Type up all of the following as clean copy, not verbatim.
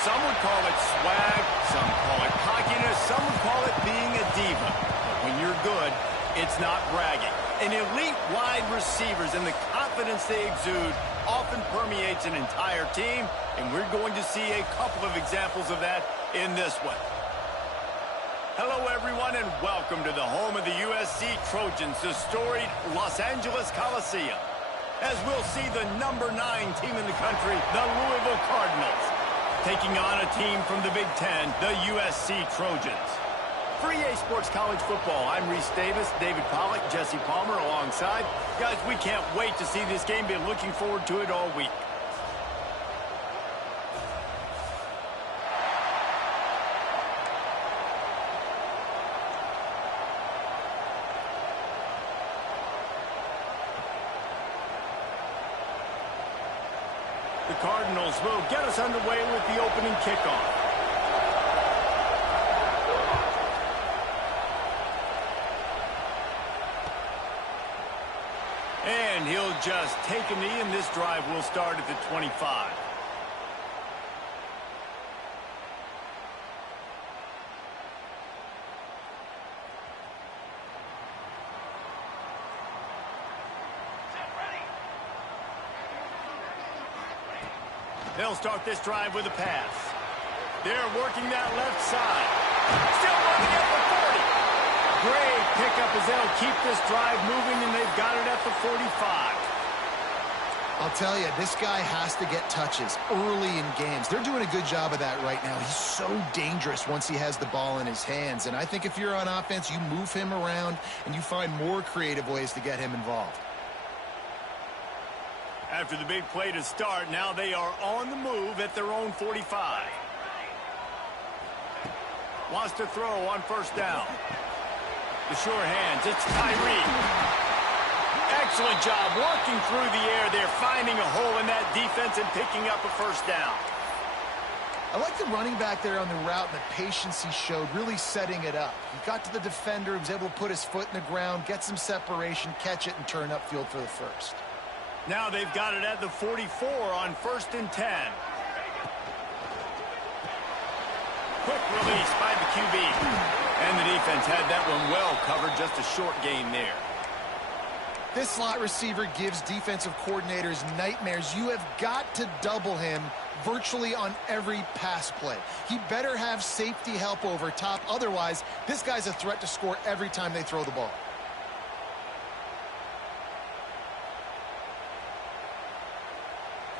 Some would call it swag, some call it cockiness, some would call it being a diva. But when you're good, it's not bragging. An elite wide receivers and the confidence they exude often permeates an entire team, and we're going to see a couple of examples of that in this one. Hello, everyone, and welcome to the home of the USC Trojans, the storied Los Angeles Coliseum, as we'll see the #9 team in the country, the Louisville Cardinals, taking on a team from the Big Ten, the USC Trojans. For EA Sports College Football, I'm Reese Davis, David Pollack, Jesse Palmer alongside. Guys, we can't wait to see this game. Been looking forward to it all week. The Cardinals will get us underway with the opening kickoff. And he'll just take a knee, and this drive will start at the 25. They'll start this drive with a pass. They're working that left side. Still running at the 40. Great pickup as they'll keep this drive moving, and they've got it at the 45. I'll tell you, this guy has to get touches early in games. They're doing a good job of that right now. He's so dangerous once he has the ball in his hands. And I think if you're on offense, you move him around and you find more creative ways to get him involved. After the big play to start, now they are on the move at their own 45. Wants to throw on first down. The sure hands, it's Tyree. Excellent job working through the air there, finding a hole in that defense and picking up a first down. I like the running back there on the route and the patience he showed, really setting it up. He got to the defender, he was able to put his foot in the ground, get some separation, catch it, and turn upfield for the first. Now they've got it at the 44 on 1st and 10. Quick release by the QB. And the defense had that one well covered, just a short gain there. This slot receiver gives defensive coordinators nightmares. You have got to double him virtually on every pass play. He better have safety help over top. Otherwise, this guy's a threat to score every time they throw the ball.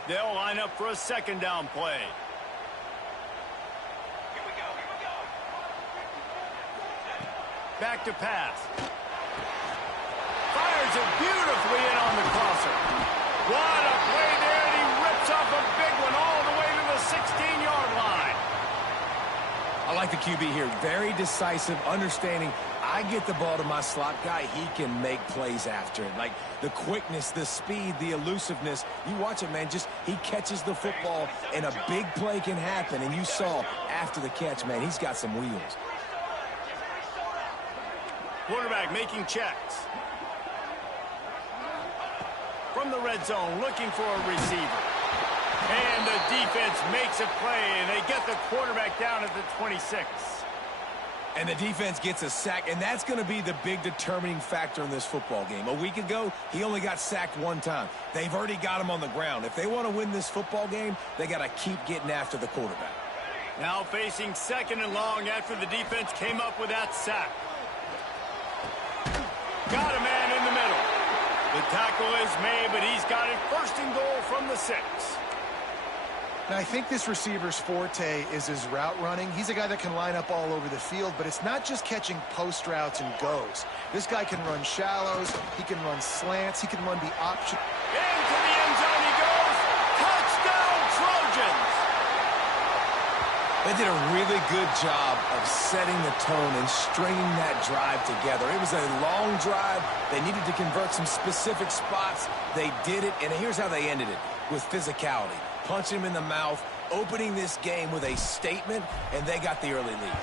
They'll line up for a second down play. Here we go. Back to pass. Fires it beautifully in on the crosser. What a play there, and he rips off a big one all the way to the 16-yard line. I like the QB here. Very decisive, understanding. I get the ball to my slot guy, he can make plays after it. Like the quickness, the speed, the elusiveness. You watch it, man, just he catches the football and a big play can happen. And you saw after the catch, man, he's got some wheels. Quarterback making checks. From the red zone, looking for a receiver. And the defense makes a play, and they get the quarterback down at the 26. And the defense gets a sack, and that's going to be the big determining factor in this football game. A week ago, he only got sacked one time. They've already got him on the ground. If they want to win this football game, they got to keep getting after the quarterback. Now facing 2nd and long after the defense came up with that sack. Got a man in the middle. The tackle is made, but he's got it 1st and goal from the 6. Now, I think this receiver's forte is his route running. He's a guy that can line up all over the field, but it's not just catching post routes and goes. This guy can run shallows, he can run slants, he can run the option. Into the end zone he goes. Touchdown, Trojans! They did a really good job of setting the tone and stringing that drive together. It was a long drive. They needed to convert some specific spots. They did it, and here's how they ended it, with physicality. Punch him in the mouth, opening this game with a statement, and they got the early lead.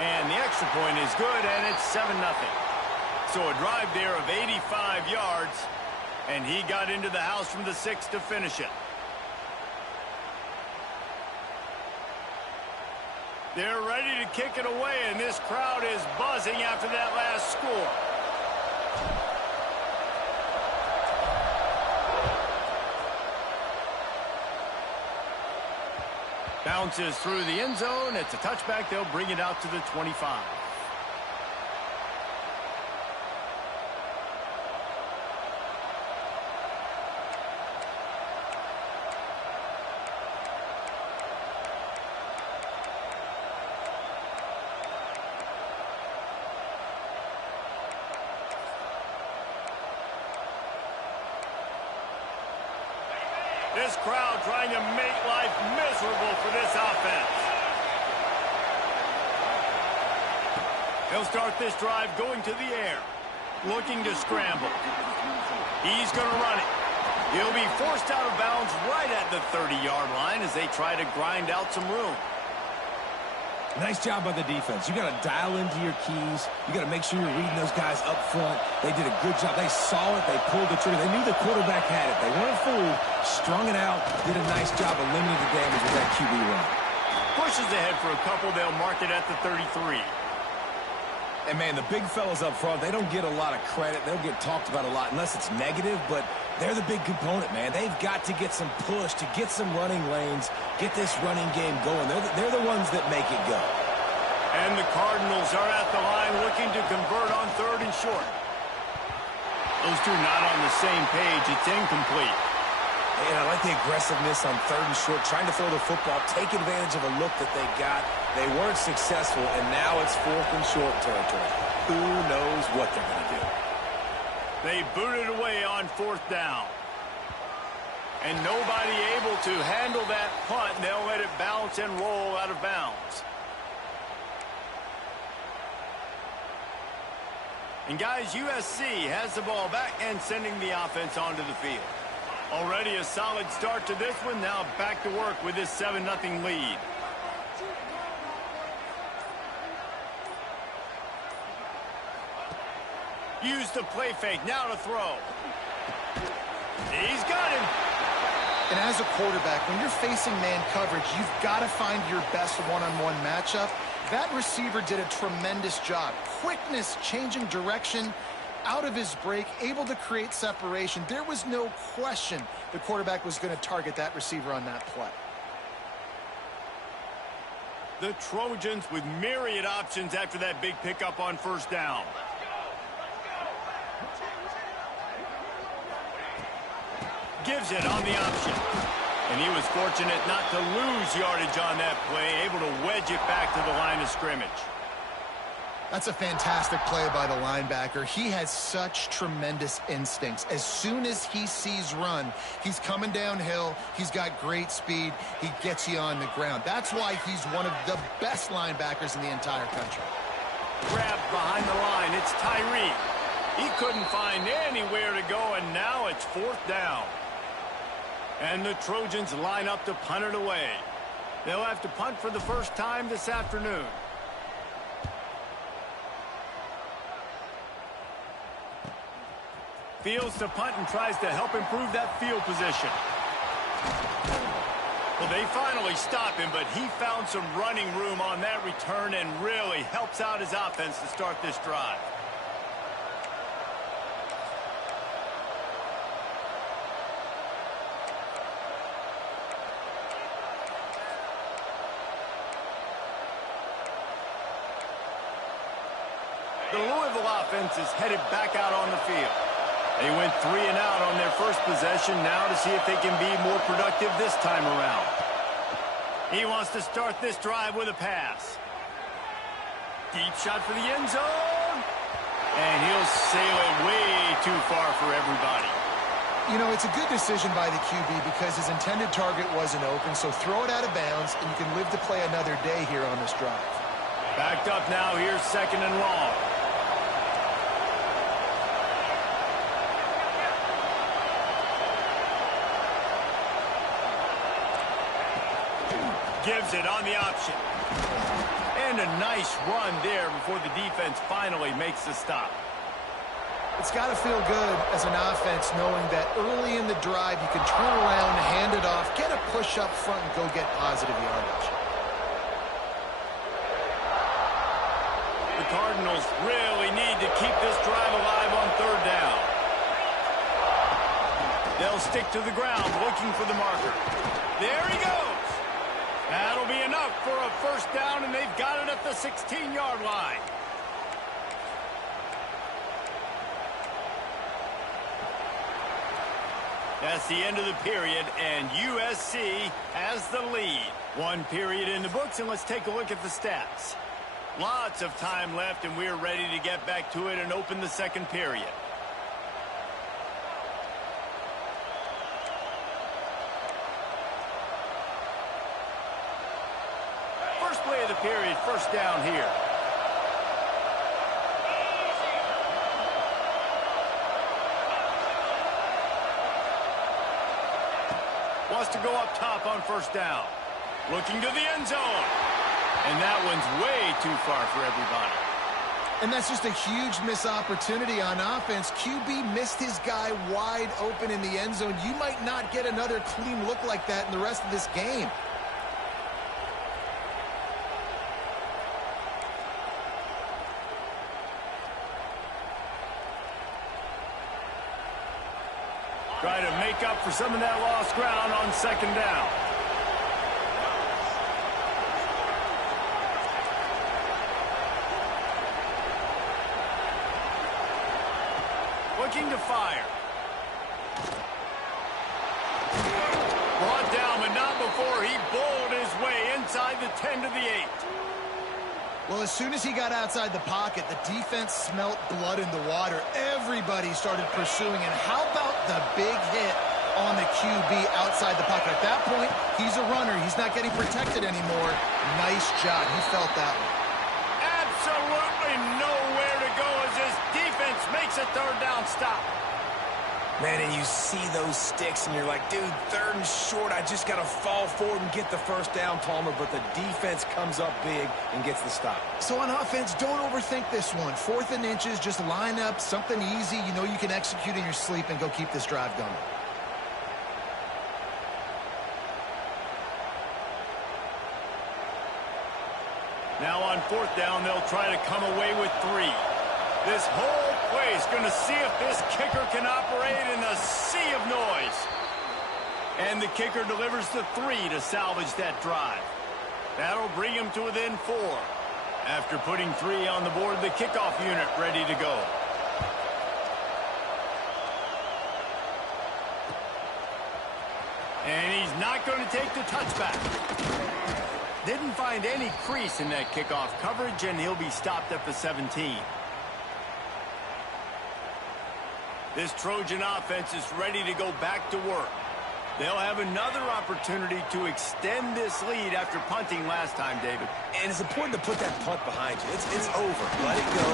And the extra point is good, and it's 7-0. So a drive there of 85 yards, and he got into the house from the 6 to finish it. They're ready to kick it away, and this crowd is buzzing after that last score. Bounces through the end zone. It's a touchback. They'll bring it out to the 25. This crowd trying to make life miserable for this offense. They'll start this drive going to the air, looking to scramble. He's going to run it. He'll be forced out of bounds right at the 30-yard line as they try to grind out some room. Nice job by the defense. You got to dial into your keys. You got to make sure you're reading those guys up front. They did a good job. They saw it. They pulled the trigger. They knew the quarterback had it. They weren't fooled. Strung it out. Did a nice job of limiting the damage with that QB run. Pushes ahead for a couple. They'll mark it at the 33. And, man, the big fellas up front, they don't get a lot of credit. They'll get talked about a lot unless it's negative, but they're the big component, man. They've got to get some push, to get some running lanes, get this running game going. They're the ones that make it go. And the Cardinals are at the line looking to convert on 3rd and short. Those two not on the same page. It's incomplete. And I like the aggressiveness on 3rd and short, trying to throw the football, take advantage of a look that they got. They weren't successful, and now it's 4th and short territory. Who knows what they're going to do? They boot it away on 4th down. And nobody able to handle that punt. They'll let it bounce and roll out of bounds. And guys, USC has the ball back and sending the offense onto the field. Already a solid start to this one. Now back to work with this 7-0 lead. Use the play fake. Now to throw. He's got him. And as a quarterback, when you're facing man coverage, you've got to find your best one-on-one matchup. That receiver did a tremendous job. Quickness, changing direction, out of his break, able to create separation. There was no question the quarterback was going to target that receiver on that play. The Trojans with myriad options after that big pickup on 1st down. Gives it on the option. And he was fortunate not to lose yardage on that play, able to wedge it back to the line of scrimmage. That's a fantastic play by the linebacker. He has such tremendous instincts. As soon as he sees run, he's coming downhill. He's got great speed. He gets you on the ground. That's why he's one of the best linebackers in the entire country. Grabbed behind the line. It's Tyree. He couldn't find anywhere to go, and now it's 4th down. And the Trojans line up to punt it away. They'll have to punt for the first time this afternoon. Fields to punt and tries to help improve that field position. Well, they finally stop him, but he found some running room on that return and really helps out his offense to start this drive. The Louisville offense is headed back out on the field. They went 3 and out on their first possession, now to see if they can be more productive this time around. He wants to start this drive with a pass. Deep shot for the end zone. And he'll sail it way too far for everybody. You know, it's a good decision by the QB because his intended target wasn't open, so throw it out of bounds, and you can live to play another day here on this drive. Backed up now, here's 2nd and long. Gives it on the option. And a nice run there before the defense finally makes the stop. It's got to feel good as an offense knowing that early in the drive you can turn around, hand it off, get a push up front, and go get positive yardage. Cardinals really need to keep this drive alive on third down. They'll stick to the ground looking for the marker. There he goes. That'll be enough for a first down, and they've got it at the 16-yard line. That's the end of the period, and USC has the lead. One period in the books, and let's take a look at the stats. Lots of time left, and we're ready to get back to it and open the second period. First play of the period, first down here. Wants to go up top on first down. Looking to the end zone. And that one's way too far for everybody. And that's just a huge missed opportunity on offense. QB missed his guy wide open in the end zone. You might not get another clean look like that in the rest of this game. Try to make up for some of that lost ground on second down. Looking to fire. Brought down, but not before he bowled his way inside the 10 to the 8. Well, as soon as he got outside the pocket, the defense smelt blood in the water. Everybody started pursuing. And how about the big hit on the QB outside the pocket? At that point, he's a runner. He's not getting protected anymore. Nice job. He felt that one. Absolutely nowhere to go as his defense makes a third down stop. Man, and you see those sticks, and you're like, dude, third and short. I just got to fall forward and get the first down, Palmer. But the defense comes up big and gets the stop. So on offense, don't overthink this one. 4th and inches, just line up something easy. You know you can execute in your sleep and go keep this drive going. Now on 4th down, they'll try to come away with 3. This whole play is going to see if this kicker can operate in a sea of noise. And the kicker delivers the 3 to salvage that drive. That'll bring him to within 4. After putting 3 on the board, the kickoff unit ready to go. And he's not going to take the touchback. Didn't find any crease in that kickoff coverage, and he'll be stopped at the 17. This Trojan offense is ready to go back to work. They'll have another opportunity to extend this lead after punting last time, David. And it's important to put that punt behind you. It's over. Let it go.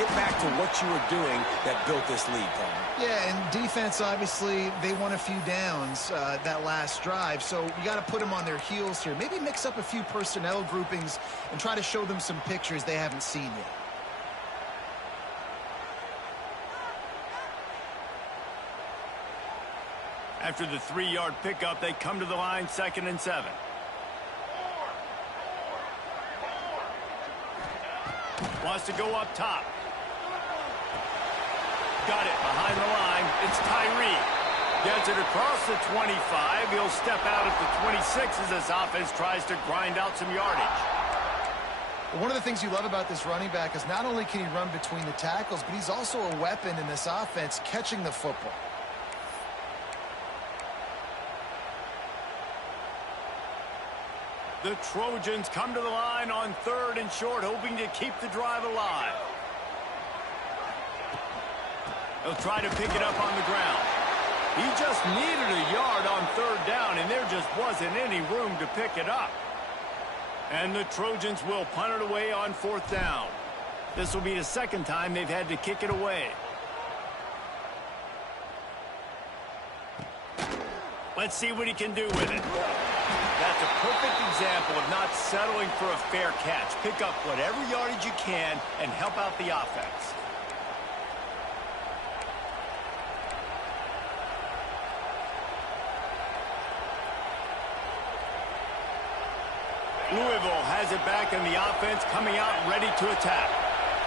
Get back to what you were doing that built this lead, Palmer. Yeah, and defense, obviously, they won a few downs that last drive, so you got to put them on their heels here. Maybe mix up a few personnel groupings and try to show them some pictures they haven't seen yet. After the 3-yard pickup, they come to the line, 2nd and 7. Wants to go up top. Got it behind the line. It's Tyree. Gets it across the 25. He'll step out at the 26 as this offense tries to grind out some yardage. One of the things you love about this running back is not only can he run between the tackles, but he's also a weapon in this offense catching the football. The Trojans come to the line on 3rd and short, hoping to keep the drive alive. He'll try to pick it up on the ground. He just needed a yard on 3rd down, and there just wasn't any room to pick it up. And the Trojans will punt it away on 4th down. This will be the 2nd time they've had to kick it away. Let's see what he can do with it. That's a perfect example of not settling for a fair catch. Pick up whatever yardage you can and help out the offense. Louisville has it back in the offense, coming out ready to attack.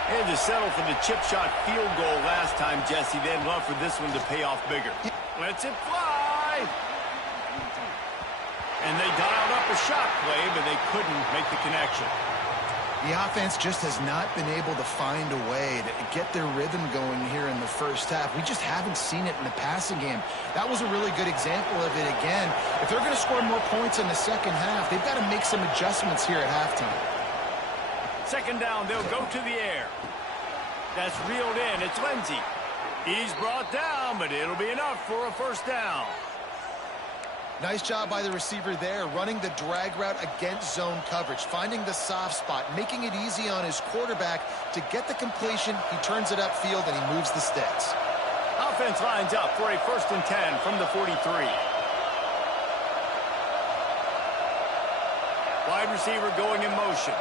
Had to settle for the chip shot field goal last time, Jesse. They'd love for this one to pay off bigger. Lets it fly. And they dialed up a shot play, but they couldn't make the connection. The offense just has not been able to find a way to get their rhythm going here in the first half. We just haven't seen it in the passing game. That was a really good example of it again. If they're going to score more points in the second half, they've got to make some adjustments here at halftime. Second down, they'll go to the air. That's reeled in. It's Lindsey. He's brought down, but it'll be enough for a first down. Nice job by the receiver there, running the drag route against zone coverage, finding the soft spot, making it easy on his quarterback to get the completion. He turns it upfield, and he moves the sticks. Offense lines up for a 1st and 10 from the 43. Wide receiver going in motion.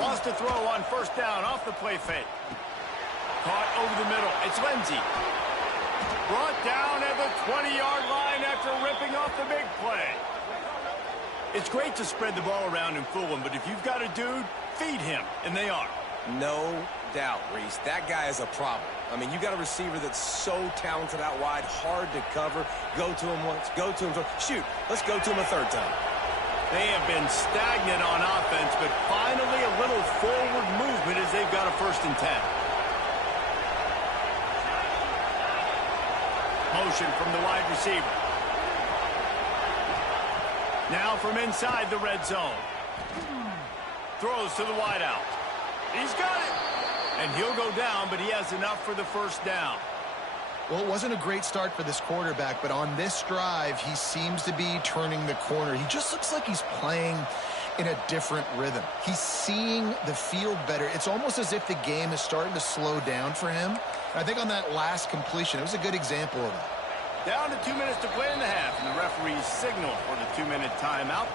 Wants to throw on 1st down off the play fake. Caught over the middle. It's Lindsey. Brought down at the 20-yard line after ripping off the big play. It's great to spread the ball around and fool him, but if you've got a dude, feed him, and they are. No doubt, Reese. That guy is a problem. I mean, you got a receiver that's so talented out wide, hard to cover. Go to him once, go to him twice. Shoot, let's go to him a 3rd time. They have been stagnant on offense, but finally a little forward movement as they've got a 1st and 10. Motion from the wide receiver. Now from inside the red zone. Throws to the wideout. He's got it. And he'll go down, but he has enough for the 1st down. Well, it wasn't a great start for this quarterback, but on this drive, he seems to be turning the corner. He just looks like he's playing in a different rhythm. He's seeing the field better. It's almost as if the game is starting to slow down for him. I think on that last completion, it was a good example of that. Down to 2 minutes to play in the half, and the referee's signal for the 2-minute timeout.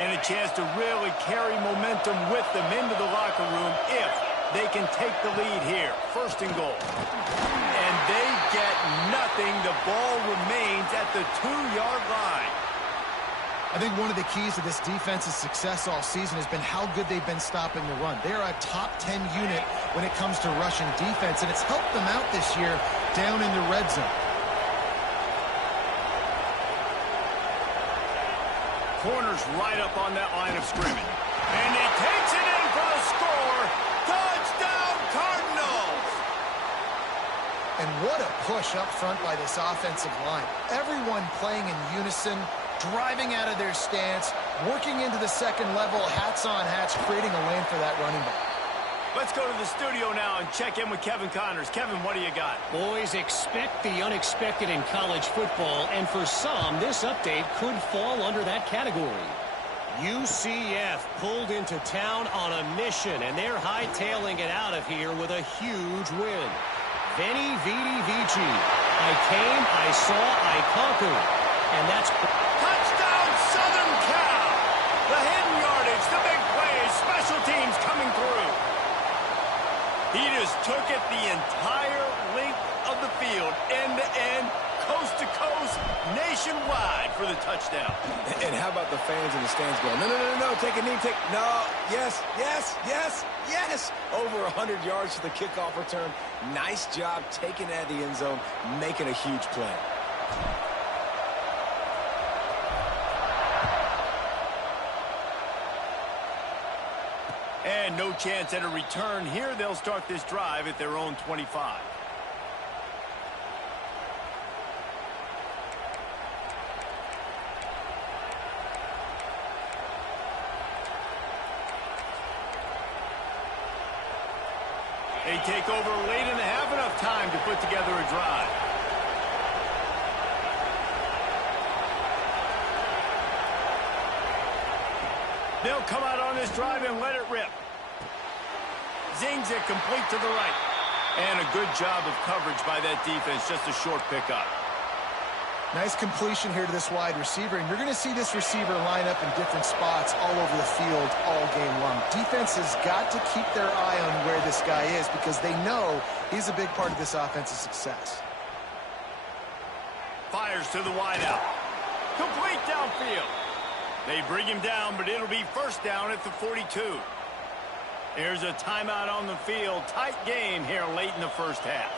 And a chance to really carry momentum with them into the locker room if they can take the lead here. 1st and goal. And they get nothing. The ball remains at the 2-yard line. I think one of the keys to this defense's success all season has been how good they've been stopping the run. They're a top 10 unit when it comes to rushing defense, and it's helped them out this year down in the red zone. Corner's right up on that line of scrimmage. And he takes it in for the score. Touchdown, Cardinals! And what a push up front by this offensive line. Everyone playing in unison, driving out of their stance, working into the second level, hats on hats, creating a lane for that running back. Let's go to the studio now and check in with Kevin Connors. Kevin, what do you got? Boys, expect the unexpected in college football, and for some, this update could fall under that category. UCF pulled into town on a mission, and they're hightailing it out of here with a huge win. Veni, Vidi, Vici. I came, I saw, I conquered. And that's... Touchdown, Southern Cal! The hidden yardage, the big plays, special teams coming through. He just took it the entire length of the field, end to end, coast to coast, nationwide for the touchdown. And how about the fans in the stands going, no, take a knee, no, yes, yes, yes, yes. Over 100 yards for the kickoff return. Nice job taking it out of the end zone, making a huge play. And no chance at a return here. They'll start this drive at their own 25. They take over late in the half, enough time to put together a drive. They'll come out on this drive and let it rip. Zings it complete to the right. And a good job of coverage by that defense, just a short pickup. Nice completion here to this wide receiver, and you're going to see this receiver line up in different spots all over the field all game long. Defense has got to keep their eye on where this guy is because they know he's a big part of this offense's success. Fires to the wideout. Complete downfield. They bring him down, but it'll be first down at the 42. Here's a timeout on the field. Tight game here late in the first half.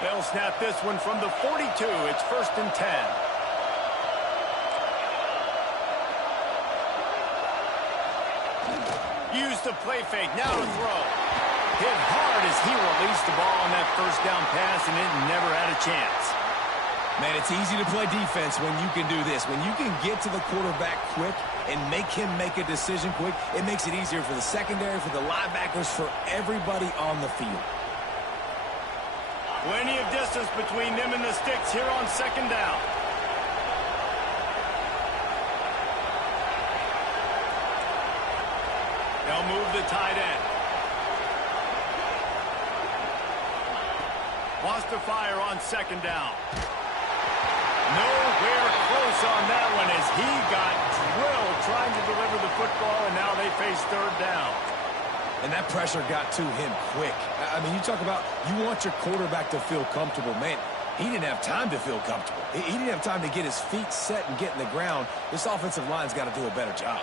They'll snap this one from the 42. It's 1st and 10. Use the play fake. Now to throw. Hit hard as he released the ball on that first down pass, and it never had a chance. Man, it's easy to play defense when you can do this. When you can get to the quarterback quick and make him make a decision quick, it makes it easier for the secondary, for the linebackers, for everybody on the field. Plenty of distance between them and the sticks here on 2nd down. They'll move the tight end. Wants to fire on 2nd down. Nowhere close on that one as he got drilled trying to deliver the football, and now they face 3rd down. And that pressure got to him quick. I mean, you talk about you want your quarterback to feel comfortable. Man, he didn't have time to feel comfortable. He didn't have time to get his feet set and get in the ground. This offensive line's got to do a better job.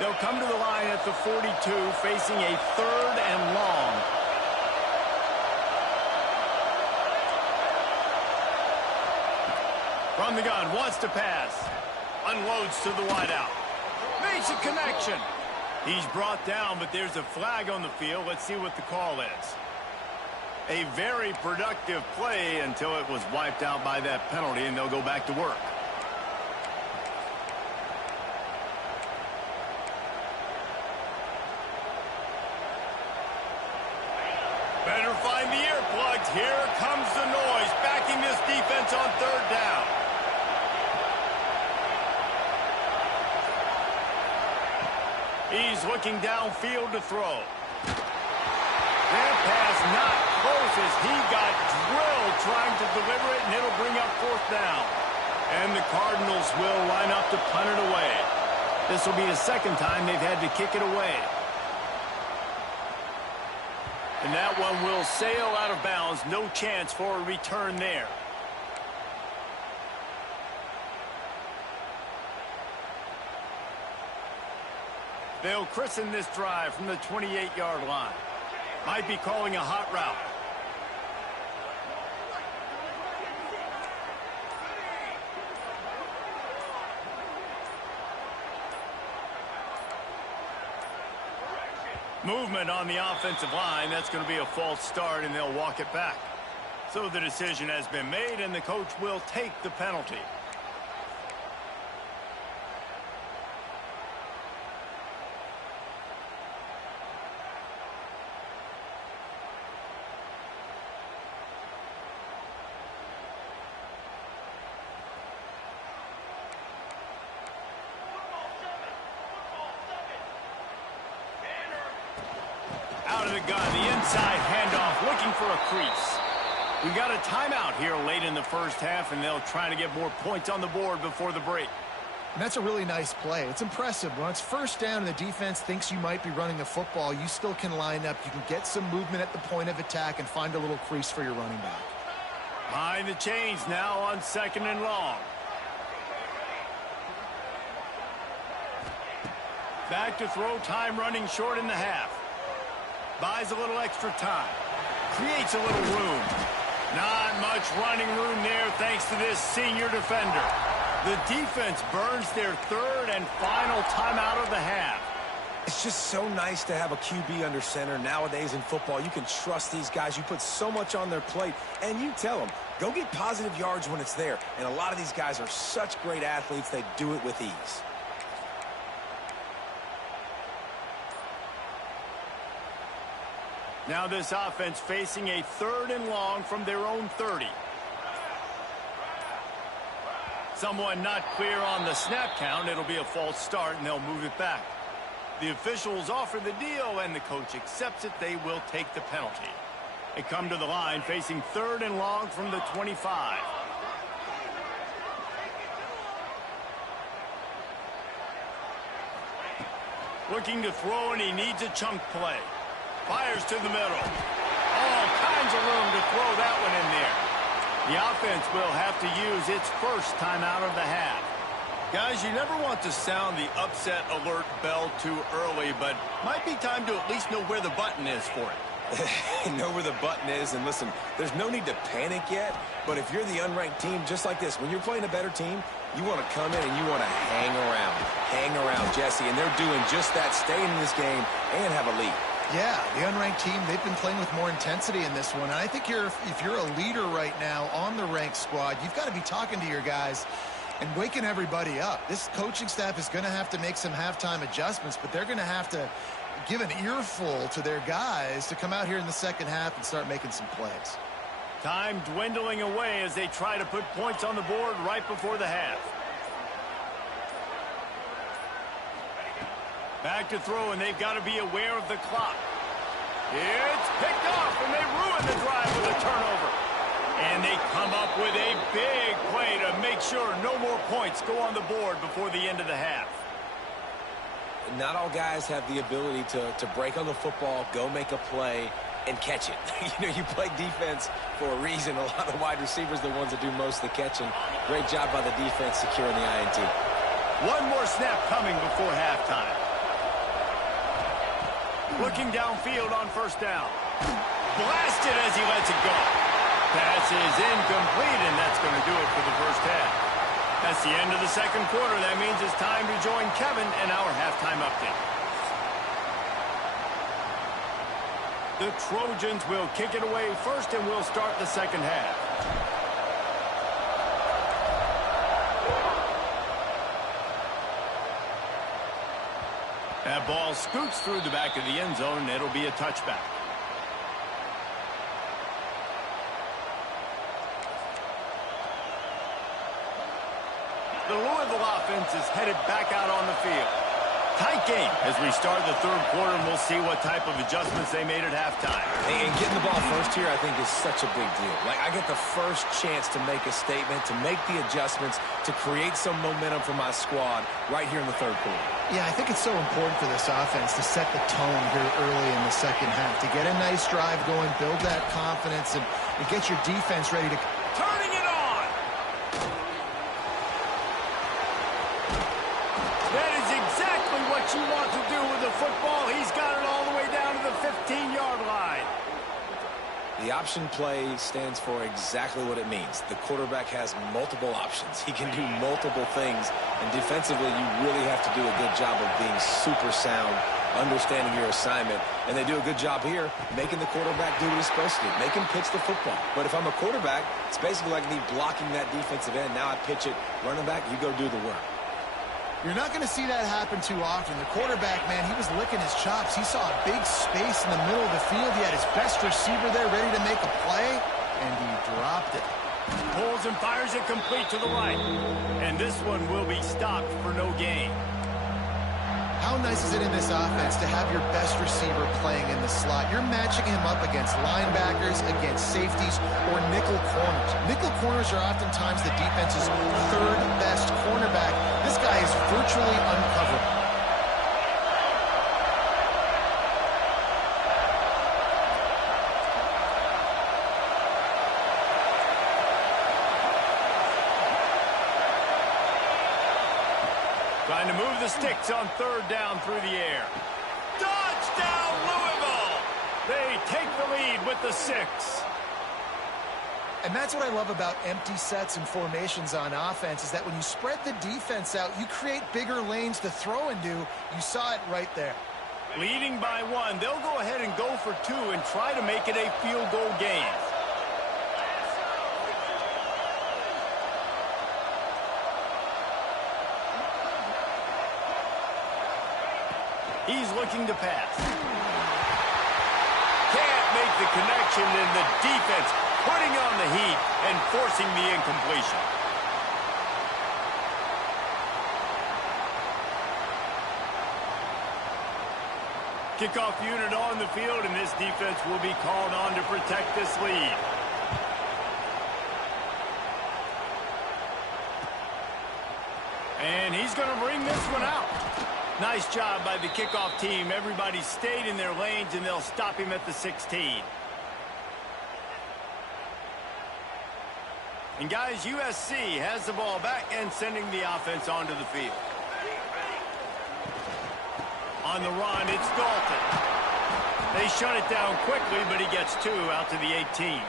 They'll come to the line at the 42, facing a 3rd and long. From the gun, wants to pass. Unloads to the wideout. Makes a connection. He's brought down, but there's a flag on the field. Let's see what the call is. A very productive play until it was wiped out by that penalty, and they'll go back to work. Better find the earplugs. Here comes the noise, backing this defense on 3rd down. He's looking downfield to throw. That pass not close as he got drilled trying to deliver it, and it'll bring up 4th down. And the Cardinals will line up to punt it away. This will be the 2nd time they've had to kick it away. And that one will sail out of bounds. No chance for a return there. They'll christen this drive from the 28-yard line. Might be calling a hot route. Movement on the offensive line. That's going to be a false start, and they'll walk it back. So the decision has been made, and the coach will take the penalty. Out of the gun, the inside handoff, looking for a crease. We got a timeout here late in the first half, and they'll try to get more points on the board before the break. And that's a really nice play. It's impressive. When it's 1st down and the defense thinks you might be running a football, you still can line up. You can get some movement at the point of attack and find a little crease for your running back. Behind the chains now on 2nd and long. Back to throw, time running short in the half. Buys a little extra time. Creates a little room. Not much running room there thanks to this senior defender. The defense burns their 3rd and final timeout of the half. It's just so nice to have a QB under center nowadays in football. You can trust these guys. You put so much on their plate, and you tell them, go get positive yards when it's there. And a lot of these guys are such great athletes, they do it with ease. Now this offense facing a 3rd and long from their own 30. Someone not clear on the snap count. It'll be a false start, and they'll move it back. The officials offer the deal, and the coach accepts it. They will take the penalty. They come to the line facing 3rd and long from the 25. Looking to throw, and he needs a chunk play. Fires to the middle. All kinds of room to throw that one in there. The offense will have to use its first timeout of the half. Guys, you never want to sound the upset alert bell too early, but might be time to at least know where the button is for it. Know where the button is, and listen, there's no need to panic yet, but if you're the unranked team, just like this, when you're playing a better team, you want to come in and you want to hang around, Jesse, and they're doing just that, staying in this game and have a lead. Yeah, the unranked team, they've been playing with more intensity in this one, and I think if you're a leader right now on the ranked squad, you've got to be talking to your guys and waking everybody up. This coaching staff is going to have to make some halftime adjustments, but they're going to have to give an earful to their guys to come out here in the second half and start making some plays. Time dwindling away as they try to put points on the board right before the half. Back to throw, and they've got to be aware of the clock. It's picked off, and they ruin the drive with a turnover. And they come up with a big play to make sure no more points go on the board before the end of the half. Not all guys have the ability to break on the football, go make a play, and catch it. You play defense for a reason. A lot of wide receivers are the ones that do most of the catching. Great job by the defense securing the INT. One more snap coming before halftime. Looking downfield on first down. Blasted as he lets it go. Pass is incomplete, and that's going to do it for the first half. That's the end of the second quarter. That means it's time to join Kevin in our halftime update. The Trojans will kick it away first, and we'll start the second half. That ball scoots through the back of the end zone, and it'll be a touchback. The Louisville offense is headed back out on the field. Tight game as we start the third quarter, and we'll see what type of adjustments they made at halftime. And getting the ball first here, I think, is such a big deal. Like, I get the first chance to make a statement, to make the adjustments, to create some momentum for my squad right here in the third quarter. Yeah, I think it's so important for this offense to set the tone here early in the second half, to get a nice drive going, build that confidence, and get your defense ready to... Turning it on! That is exactly what you want to do with the football. He's got it all the way down to the 15-yard line. The option play stands for exactly what it means. The quarterback has multiple options. He can do multiple things, and defensively, you really have to do a good job of being super sound, understanding your assignment, and they do a good job here making the quarterback do what he's supposed to do, make him pitch the football. But if I'm a quarterback, it's basically like me blocking that defensive end. Now I pitch it, running back, you go do the work. You're not going to see that happen too often. The quarterback, man, he was licking his chops. He saw a big space in the middle of the field. He had his best receiver there ready to make a play, and he dropped it. Pulls and fires it complete to the right. And this one will be stopped for no gain. How nice is it in this offense to have your best receiver playing in the slot? You're matching him up against linebackers, against safeties, or nickel corners. Nickel corners are oftentimes the defense's third best cornerback. This guy is virtually uncoverable. Trying to move the sticks on third down through the air. Touchdown, Louisville! They take the lead with the 6. And that's what I love about empty sets and formations on offense, is that when you spread the defense out, you create bigger lanes to throw into. You saw it right there. Leading by 1, they'll go ahead and go for 2 and try to make it a field goal game. He's looking to pass. Can't make the connection, and the defense putting on the heat and forcing the incompletion. Kickoff unit on the field, and this defense will be called on to protect this lead. And he's going to bring this one out. Nice job by the kickoff team. Everybody stayed in their lanes, and they'll stop him at the 16. And guys, USC has the ball back and sending the offense onto the field. On the run, it's Dalton. They shut it down quickly, but he gets 2 out to the 18.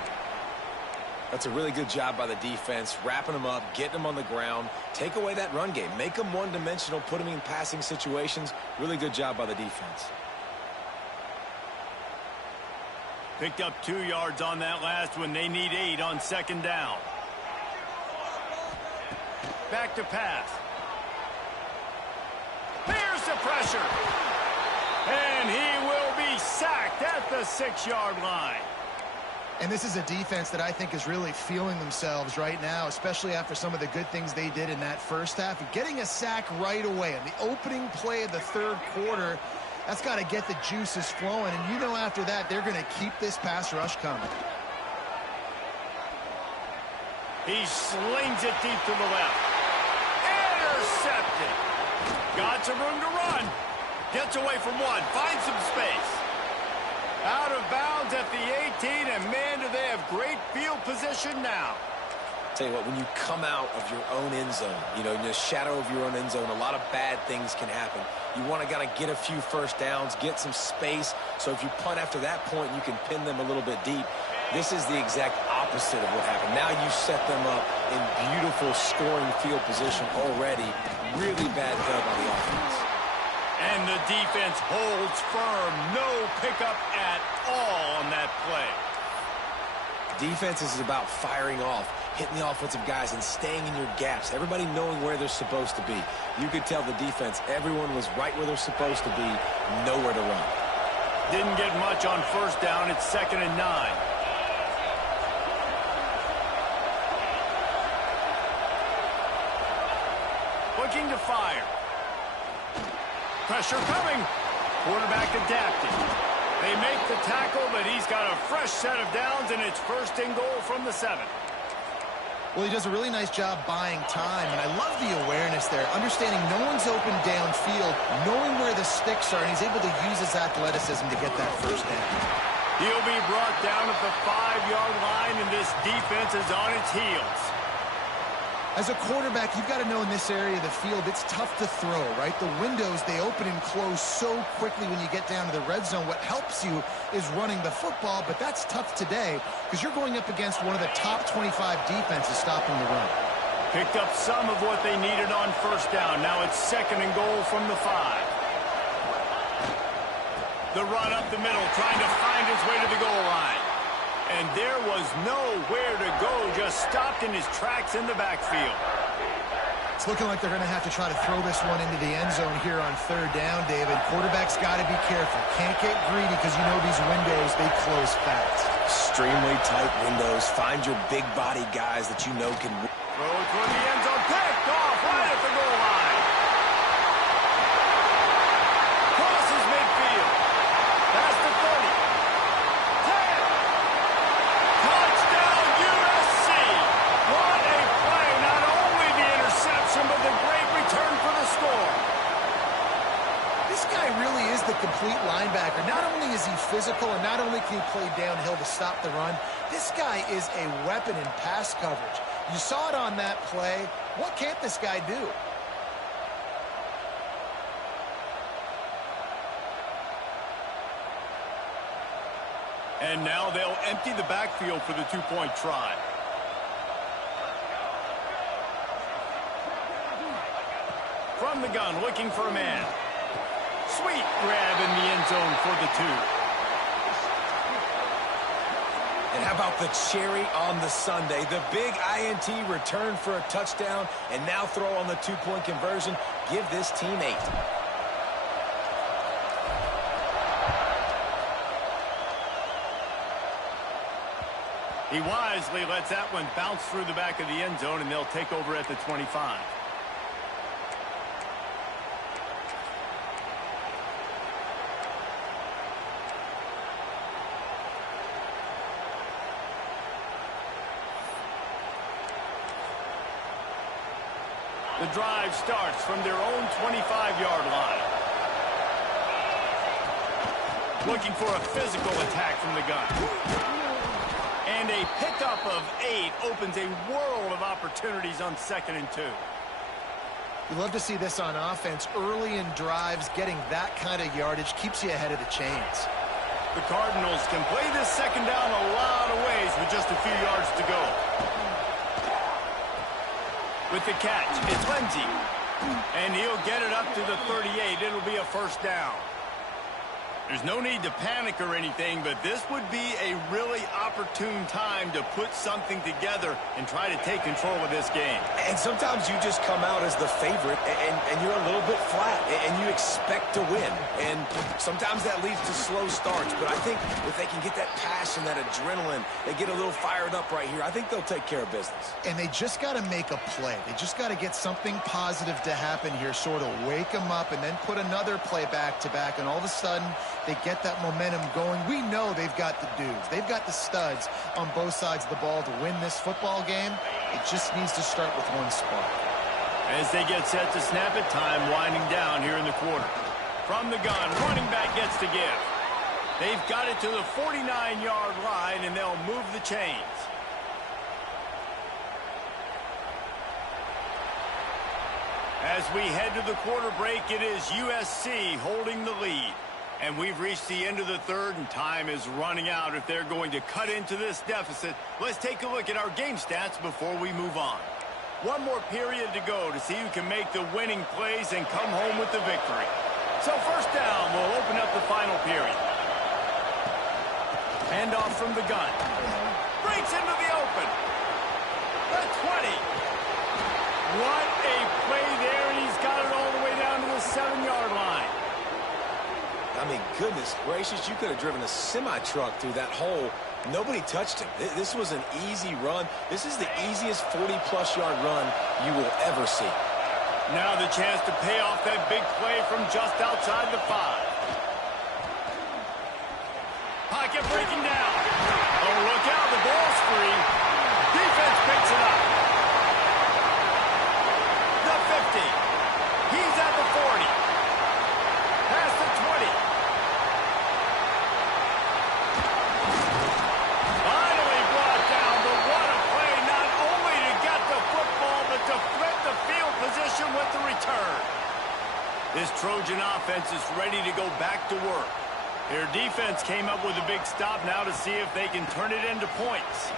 That's a really good job by the defense, wrapping them up, getting them on the ground, take away that run game, make them one-dimensional, put them in passing situations. Really good job by the defense. Picked up 2 yards on that last one. They need 8 on second down. Back to pass. Here's the pressure. And he will be sacked at the 6-yard line. And this is a defense that I think is really feeling themselves right now, especially after some of the good things they did in that first half. Getting a sack right away in the opening play of the third quarter, that's got to get the juices flowing. And you know after that, they're going to keep this pass rush coming. He slings it deep to the left. Intercepted. Got some room to run. Gets away from one. Finds some space. Out of bounds at the 18, and man, do they have great field position now. Tell you what, when you come out of your own end zone, you know, in the shadow of your own end zone, a lot of bad things can happen. You want to kind of get a few first downs, get some space, so if you punt after that point, you can pin them a little bit deep. This is the exact opposite of what happened. Now you set them up in beautiful scoring field position already. Really bad play by the offense. And the defense holds firm. No pickup at all on that play. Defense is about firing off, hitting the offensive guys and staying in your gaps. Everybody knowing where they're supposed to be. You could tell the defense, everyone was right where they're supposed to be, nowhere to run. Didn't get much on first down. It's 2nd and 9. Looking to fire. Pressure coming. Quarterback adapting. They make the tackle, but he's got a fresh set of downs, and it's 1st and goal from the 7. Well, he does a really nice job buying time, and I love the awareness there, understanding no one's open downfield, knowing where the sticks are, and he's able to use his athleticism to get that first down. He'll be brought down at the 5-yard line, and this defense is on its heels. As a quarterback, you've got to know in this area of the field, it's tough to throw, right? The windows, they open and close so quickly when you get down to the red zone. What helps you is running the football, but that's tough today because you're going up against one of the top 25 defenses stopping the run. Picked up some of what they needed on first down. Now it's 2nd and goal from the 5. The run up the middle, trying to find his way to the goal line. And there was nowhere to go, just stopped in his tracks in the backfield. It's looking like they're going to have to try to throw this one into the end zone here on 3rd down, David. Quarterback's got to be careful. Can't get greedy because you know these windows, they close fast. Extremely tight windows. Find your big body guys that you know can... Throw it toward the end zone, picked off right at the goal line. Crosses midfield. Past the 30. But the great return for the score. This guy really is the complete linebacker. Not only is he physical and not only can he play downhill to stop the run, this guy is a weapon in pass coverage. You saw it on that play. What can't this guy do? And now they'll empty the backfield for the 2-point try. From the gun, looking for a man. Sweet grab in the end zone for the 2. And how about the cherry on the sundae? The big INT return for a touchdown, and now throw on the 2-point conversion. Give this team 8. He wisely lets that one bounce through the back of the end zone, and they'll take over at the 25. The drive starts from their own 25-yard line. Looking for a physical attack from the gun. And a pickup of 8 opens a world of opportunities on 2nd and 2. You love to see this on offense. Early in drives, getting that kind of yardage keeps you ahead of the chains. The Cardinals can play this 2nd down a lot of ways with just a few yards to go. With the catch, it's Lindsey. And he'll get it up to the 38. It'll be a 1st down. There's no need to panic or anything, but this would be a really opportune time to put something together and try to take control of this game. And sometimes you just come out as the favorite, and you're a little bit flat, and you expect to win. And sometimes that leads to slow starts, but I think if they can get that passion, that adrenaline, they get a little fired up right here, I think they'll take care of business. And they just got to make a play. They just got to get something positive to happen here, sort of wake them up, and then put another play back-to-back, and all of a sudden, they get that momentum going. We know they've got the dudes. They've got the studs on both sides of the ball to win this football game. It just needs to start with one spark. As they get set to snap it, time winding down here in the quarter. From the gun, running back gets to give. They've got it to the 49-yard line, and they'll move the chains. As we head to the quarter break, it is USC holding the lead. And we've reached the end of the 3rd, and time is running out if they're going to cut into this deficit. Let's take a look at our game stats before we move on. One more period to go to see who can make the winning plays and come home with the victory. So 1st down will open up the final period. Handoff from the gun. Breaks into the open. The 20. What a play there, and he's got it all the way down to the 7-yard line. I mean, goodness gracious, you could have driven a semi-truck through that hole. Nobody touched him. This was an easy run. This is the easiest 40-plus yard run you will ever see. Now the chance to pay off that big play from just outside the 5. Pocket breaking down. Oh, look out, the ball's free. Defense picks it up. The 50. He's at the 40. Past the 20. Finally brought down, but what a play, not only to get the football, but to flip the field position with the return. This Trojan offense is ready to go back to work. Their defense came up with a big stop now to see if they can turn it into points.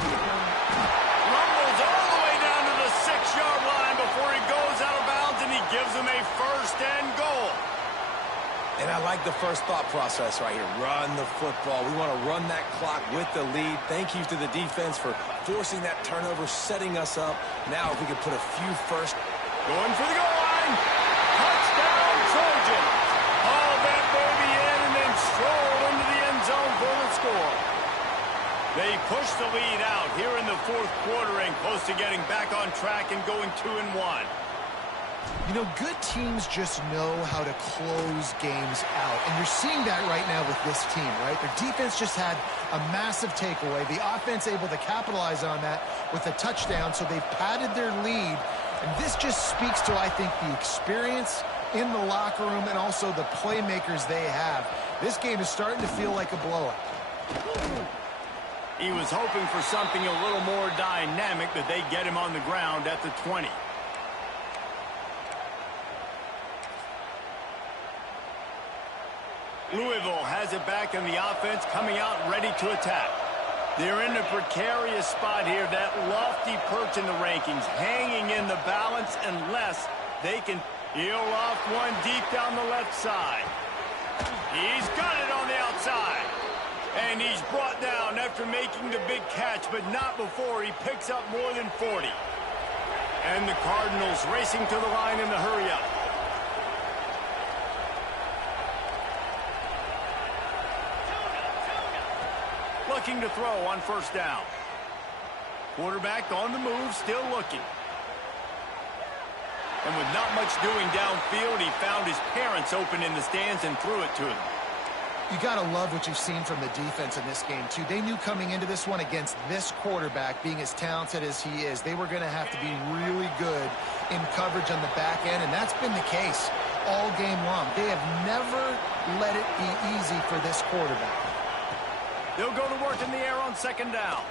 Rumbles all the way down to the 6-yard line before he goes out of bounds, and he gives them a 1st and goal. And I like the first thought process right here. Run the football. We want to run that clock with the lead. Thank you to the defense for forcing that turnover, setting us up. Now if we could put a few first. Going for the goal line. Touchdown, Trojan. Haul that baby in and then stroll into the end zone for the score. They push the lead out here in the 4th quarter and close to getting back on track and going 2-1. You know, good teams just know how to close games out. And you're seeing that right now with this team, right? Their defense just had a massive takeaway. The offense able to capitalize on that with a touchdown, so they've padded their lead. And this just speaks to, I think, the experience in the locker room and also the playmakers they have. This game is starting to feel like a blowout. He was hoping for something a little more dynamic, but they get him on the ground at the 20. Louisville has it back in the offense, coming out ready to attack. They're in a precarious spot here, that lofty perch in the rankings, hanging in the balance unless they can peel off one deep down the left side. He's got it on the outside. And he's brought down after making the big catch, but not before he picks up more than 40. And the Cardinals racing to the line in the hurry-up. Looking to throw on 1st down. Quarterback on the move, still looking. And with not much doing downfield, he found his parents open in the stands and threw it to them. You got to love what you've seen from the defense in this game, too. They knew coming into this one against this quarterback, being as talented as he is, they were going to have to be really good in coverage on the back end, and that's been the case all game long. They have never let it be easy for this quarterback. They'll go to work in the air on second down.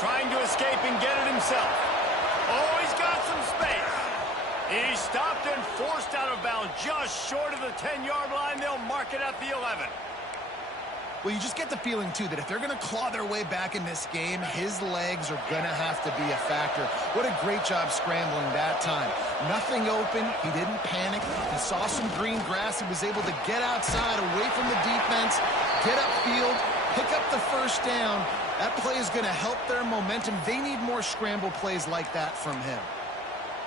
Trying to escape and get it himself. Oh, he's got some space. He stopped and forced out of bounds just short of the 10-yard line. They'll mark it at the 11. Well, you just get the feeling, too, that if they're going to claw their way back in this game, his legs are going to have to be a factor. What a great job scrambling that time. Nothing open. He didn't panic. He saw some green grass. He was able to get outside, away from the defense, get upfield, pick up the first down. That play is going to help their momentum. They need more scramble plays like that from him.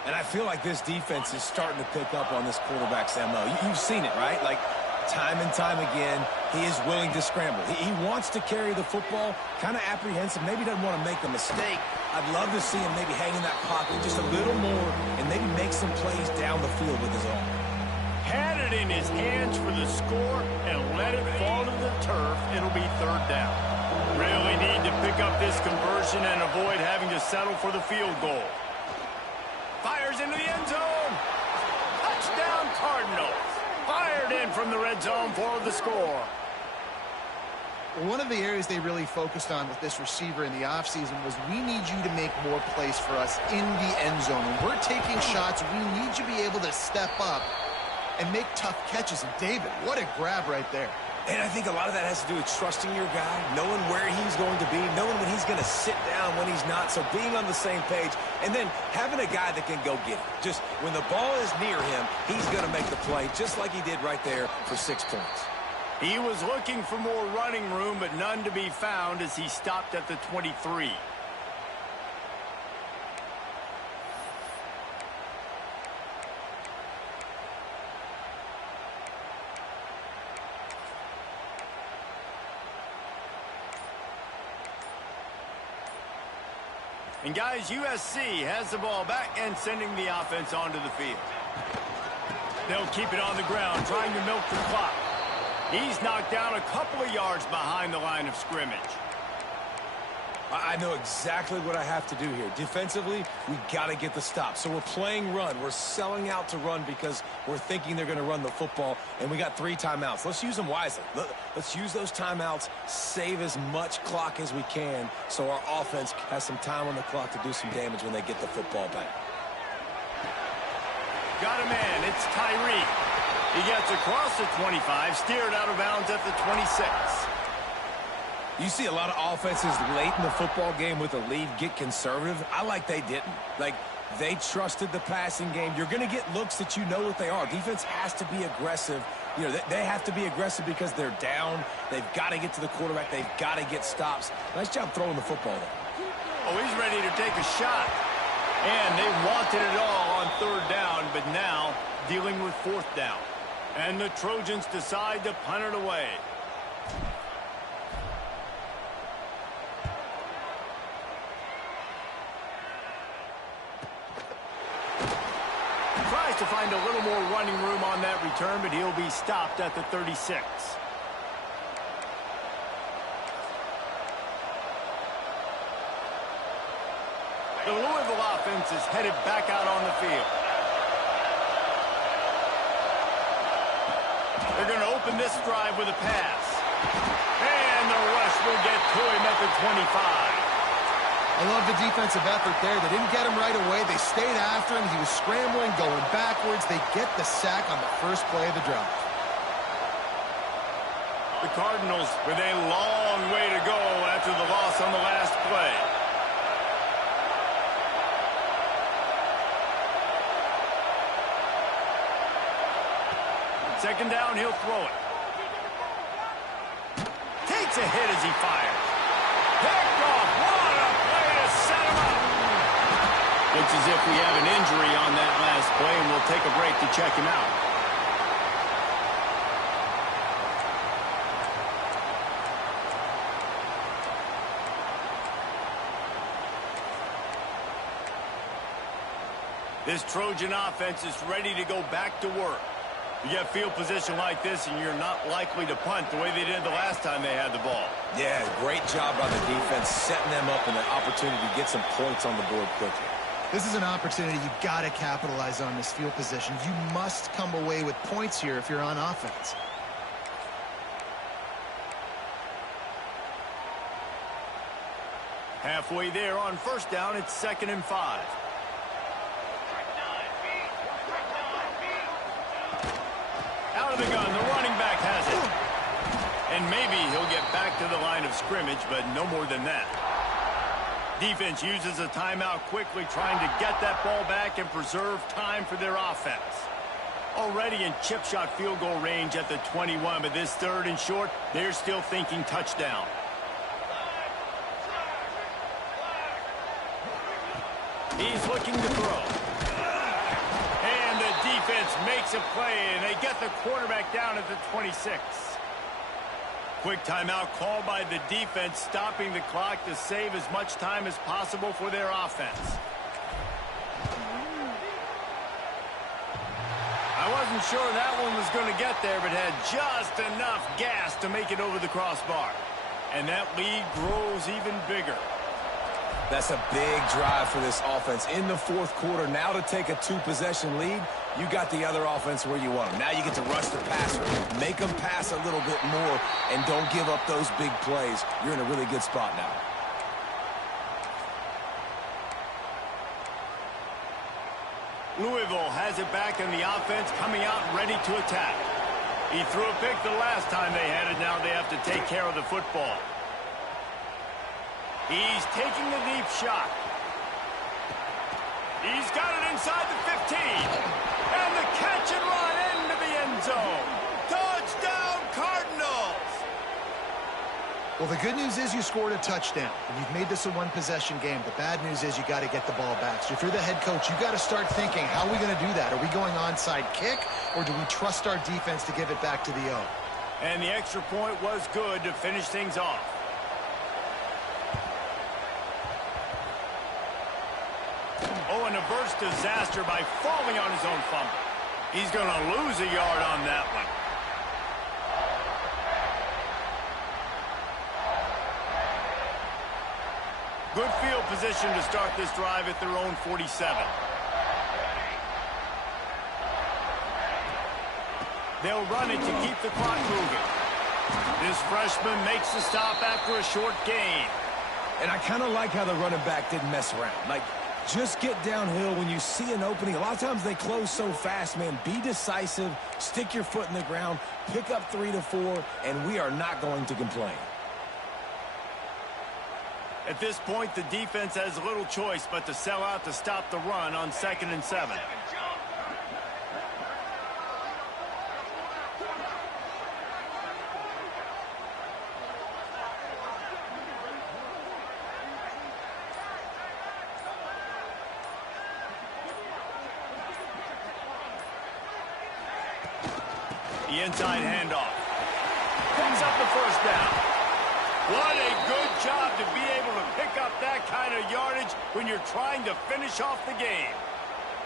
And I feel like this defense is starting to pick up on this quarterback's MO. You've seen it, right? Like, time and time again, he is willing to scramble. He wants to carry the football, kind of apprehensive, maybe doesn't want to make a mistake. I'd love to see him maybe hang in that pocket just a little more and maybe make some plays down the field with his arm. Had it in his hands for the score and let it fall to the turf, it'll be third down. Really need to pick up this conversion and avoid having to settle for the field goal. Fires into the end zone. Touchdown, Cardinals. Fired in from the red zone for the score. One of the areas they really focused on with this receiver in the offseason was we need you to make more plays for us in the end zone. When we're taking shots, we need you to be able to step up and make tough catches. And David, what a grab right there. And I think a lot of that has to do with trusting your guy, knowing where he's going to be, knowing when he's going to sit down, when he's not, so being on the same page, and then having a guy that can go get it. Just when the ball is near him, he's going to make the play, just like he did right there for 6 points. He was looking for more running room, but none to be found as he stopped at the 23. And guys, USC has the ball back and sending the offense onto the field. They'll keep it on the ground, trying to milk the clock. He's knocked down a couple of yards behind the line of scrimmage. I know exactly what I have to do here. Defensively, we got to get the stop. So we're playing run. We're selling out to run because we're thinking they're going to run the football, and we got 3 timeouts. Let's use them wisely. Let's use those timeouts, save as much clock as we can so our offense has some time on the clock to do some damage when they get the football back. Got a man. It's Tyree. He gets across the 25, steered out of bounds at the 26. You see a lot of offenses late in the football game with a lead get conservative. I like they didn't. Like, they trusted the passing game. You're going to get looks that you know what they are. Defense has to be aggressive. You know, they have to be aggressive because they're down. They've got to get to the quarterback. They've got to get stops. Nice job throwing the football there. Oh, he's ready to take a shot. And they wanted it all on third down, but now dealing with fourth down. And the Trojans decide to punt it away. Tries to find a little more running room on that return, but he'll be stopped at the 36. The Louisville offense is headed back out on the field. They're going to open this drive with a pass. And the rush will get to him at the 25. I love the defensive effort there. They didn't get him right away. They stayed after him. He was scrambling, going backwards. They get the sack on the first play of the drive. The Cardinals with a long way to go after the loss on the last play. Second down, he'll throw it. Takes a hit as he fires. Picked off. What a play to set him up. Looks as if we have an injury on that last play, and we'll take a break to check him out. This Trojan offense is ready to go back to work. You get field position like this, and you're not likely to punt the way they did the last time they had the ball. Yeah, great job by the defense, setting them up in an opportunity to get some points on the board quickly. This is an opportunity you've got to capitalize on, this field position. You must come away with points here if you're on offense. Halfway there on first down, it's 2nd and 5. Out of the gun, the running back has it. And maybe he'll get back to the line of scrimmage, but no more than that. Defense uses a timeout quickly, trying to get that ball back and preserve time for their offense. Already in chip shot field goal range at the 21, but this 3rd and short, they're still thinking touchdown. He's looking to throw. And the defense makes a play, and they get the quarterback down at the 26. Quick timeout called by the defense, stopping the clock to save as much time as possible for their offense. I wasn't sure that one was going to get there, but had just enough gas to make it over the crossbar. And that lead grows even bigger. That's a big drive for this offense in the 4th quarter. Now to take a 2-possession lead, you got the other offense where you want them. Now you get to rush the passer, make them pass a little bit more, and don't give up those big plays. You're in a really good spot now. Louisville has it back in the offense, coming out ready to attack. He threw a pick the last time they had it. Now they have to take care of the football. He's taking the deep shot. He's got it inside the 15. And the catch and run into the end zone. Touchdown, Cardinals! Well, the good news is you scored a touchdown, and you've made this a 1-possession game. The bad news is you got to get the ball back. So if you're the head coach, you got to start thinking, how are we going to do that? Are we going onside kick, or do we trust our defense to give it back to the O? And the extra point was good to finish things off. Oh, and averts disaster by falling on his own fumble. He's going to lose a yard on that one. Good field position to start this drive at their own 47. They'll run it to keep the clock moving. This freshman makes the stop after a short gain. And I kind of like how the running back didn't mess around. Like, just get downhill when you see an opening. A lot of times they close so fast, man. Be decisive, stick your foot in the ground, pick up 3 to 4, and we are not going to complain. At this point, the defense has little choice but to sell out to stop the run on 2nd and 7. The inside handoff. Picks up the 1st down. What a good job to be able to pick up that kind of yardage when you're trying to finish off the game.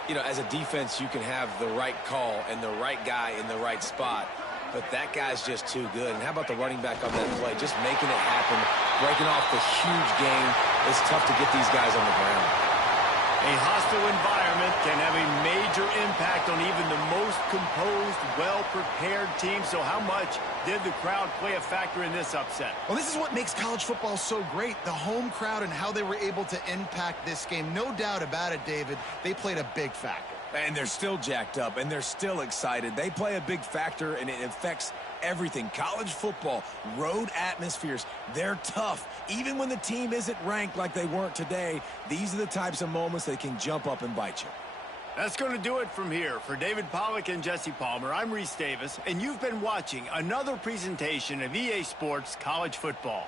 You know, as a defense, you can have the right call and the right guy in the right spot, but that guy's just too good. And how about the running back on that play? Just making it happen, breaking off the huge gain. It's tough to get these guys on the ground. A hostile environment can have a major impact on even the most composed, well-prepared team. So how much did the crowd play a factor in this upset? Well, this is what makes college football so great, the home crowd and how they were able to impact this game. No doubt about it, David, they played a big factor. And they're still jacked up, and they're still excited. They play a big factor, and it affects everything. College football, road atmospheres, they're tough. Even when the team isn't ranked like they weren't today, these are the types of moments that can jump up and bite you. That's going to do it from here. For David Pollack and Jesse Palmer, I'm Reese Davis, and you've been watching another presentation of EA Sports College Football.